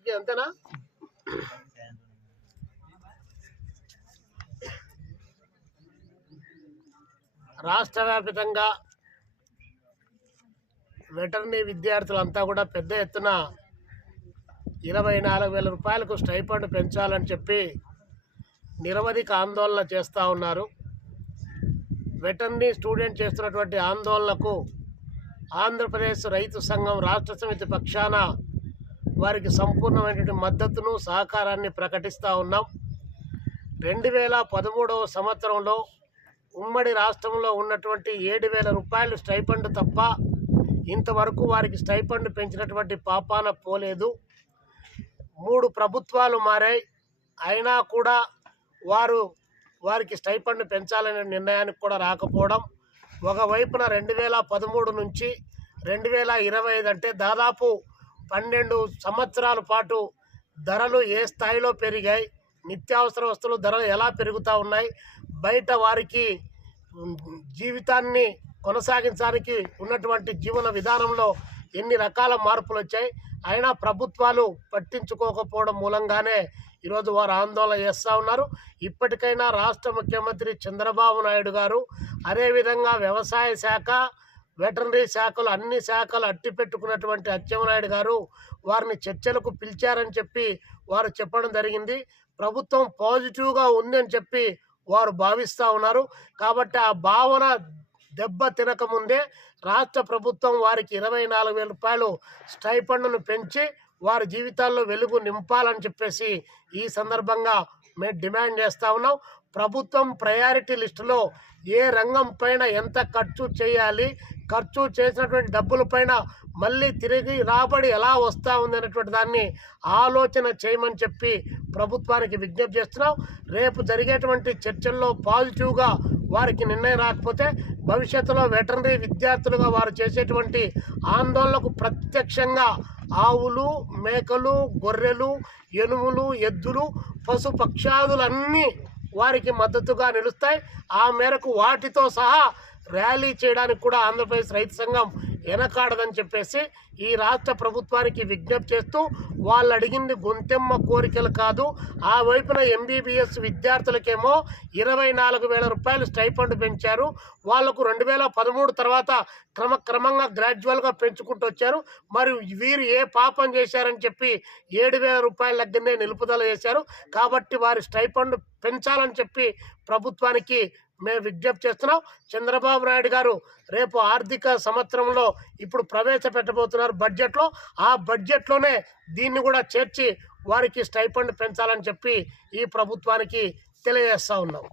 ఇప్పటికి అంతేనా? రాష్ట్ర వ్యాప్తంగా వెటర్నరీ విద్యార్థులంతా కూడా పెద్ద ఎత్తున ఇరవై నాలుగు వేల రూపాయలకు స్టైఫండ్ పెంచాలని చెప్పి నిరవధిక ఆందోళన చేస్తూ ఉన్నారు. వెటర్నరీ స్టూడెంట్ చేస్తున్నటువంటి ఆందోళనకు ఆంధ్రప్రదేశ్ రైతు సంఘం రాష్ట్ర సమితి పక్షాన వారికి సంపూర్ణమైనటువంటి మద్దతును సహకారాన్ని ప్రకటిస్తూ ఉన్నాం. రెండు వేల పదమూడవ సంవత్సరంలో ఉమ్మడి రాష్ట్రంలో ఉన్నటువంటి ఏడు వేల రూపాయలు స్టైఫండ్ తప్ప ఇంతవరకు వారికి స్టైఫండ్ పెంచినటువంటి పాపాన పోలేదు. మూడు ప్రభుత్వాలు మారాయి. అయినా కూడా వారు వారికి స్టైఫండ్ పెంచాలనే నిర్ణయానికి కూడా రాకపోవడం. ఒకవైపున రెండు వేల పదమూడు నుంచి రెండు వేల ఇరవై ఐదు అంటే దాదాపు పన్నెండు సంవత్సరాల పాటు ధరలు ఏ స్థాయిలో పెరిగాయి నిత్యావసర వస్తువులు ధరలు ఎలా పెరుగుతూ ఉన్నాయి బయట వారికి జీవితాన్ని కొనసాగించడానికి ఉన్నటువంటి జీవన విధానంలో ఎన్ని రకాల మార్పులు వచ్చాయి అయినా ప్రభుత్వాలు పట్టించుకోకపోవడం మూలంగానే ఈరోజు వారు ఆందోళన చేస్తూ ఉన్నారు. ఇప్పటికైనా రాష్ట్ర ముఖ్యమంత్రి చంద్రబాబు నాయుడు గారు అదేవిధంగా వ్యవసాయ శాఖ వెటర్నరీ శాఖలు అన్ని శాఖలు అట్టి పెట్టుకున్నటువంటి అచ్చెన్నాయుడు గారు వారిని చర్చలకు పిలిచారని చెప్పి వారు చెప్పడం జరిగింది. ప్రభుత్వం పాజిటివ్గా ఉందని చెప్పి వారు భావిస్తూ ఉన్నారు. కాబట్టి ఆ భావన దెబ్బ తినకముందే రాష్ట్ర ప్రభుత్వం వారికి ఇరవై నాలుగు వేల రూపాయలు స్టైఫండ్ను పెంచి వారి జీవితాల్లో వెలుగు నింపాలని చెప్పేసి ఈ సందర్భంగా మేము డిమాండ్ చేస్తూ ఉన్నాం. ప్రభుత్వం ప్రయారిటీ లిస్టులో ఏ రంగం పైన ఎంత ఖర్చు చేయాలి ఖర్చు చేసినటువంటి డబ్బుల పైన మళ్ళీ తిరిగి రాబడి ఎలా వస్తూ ఉంది అనేటువంటి దాన్ని ఆలోచన చేయమని చెప్పి ప్రభుత్వానికి విజ్ఞప్తి చేస్తున్నాం. రేపు జరిగేటువంటి చర్చల్లో పాజిటివ్గా వారికి నిర్ణయం రాకపోతే భవిష్యత్తులో వెటర్నరీ విద్యార్థులుగా వారు చేసేటువంటి ఆందోళనకు ప్రత్యక్షంగా ఆవులు మేకలు గొర్రెలు ఎనుములు ఎద్దులు పశుపక్షాదులన్నీ వారికి మద్దతుగా నిలుస్తాయి. ఆ మేరకు వాటితో సహా ర్యాలీ చేయడానికి కూడా ఆంధ్రప్రదేశ్ రైతు సంఘం వెనకాడదని చెప్పేసి ఈ రాష్ట్ర ప్రభుత్వానికి విజ్ఞప్తి చేస్తూ వాళ్ళు అడిగింది గొంతెమ్మ కోరికలు కాదు. ఆ వైపున ఎంబీబీఎస్ విద్యార్థులకేమో ఇరవై నాలుగు వేల రూపాయలు స్టైఫండ్ పెంచారు. వాళ్ళకు రెండు వేల పదమూడు తర్వాత క్రమక్రమంగా గ్రాడ్యువల్గా పెంచుకుంటూ వచ్చారు. మరి వీరు ఏ పాపం చేశారని చెప్పి ఏడు వేల రూపాయల దగ్గరనే నిలుపుదల చేశారు. కాబట్టి వారి స్టైఫండ్ పెంచాలని చెప్పి ప్రభుత్వానికి మేము విజ్ఞప్తి చేస్తున్నాం. చంద్రబాబు నాయుడు గారు రేపు ఆర్థిక సంవత్సరంలో ఇప్పుడు ప్రవేశపెట్టబోతున్నారు బడ్జెట్లో. ఆ బడ్జెట్లోనే దీన్ని కూడా చేర్చి వారికి స్టైఫండ్ పెంచాలని చెప్పి ఈ ప్రభుత్వానికి తెలియజేస్తూ ఉన్నాం.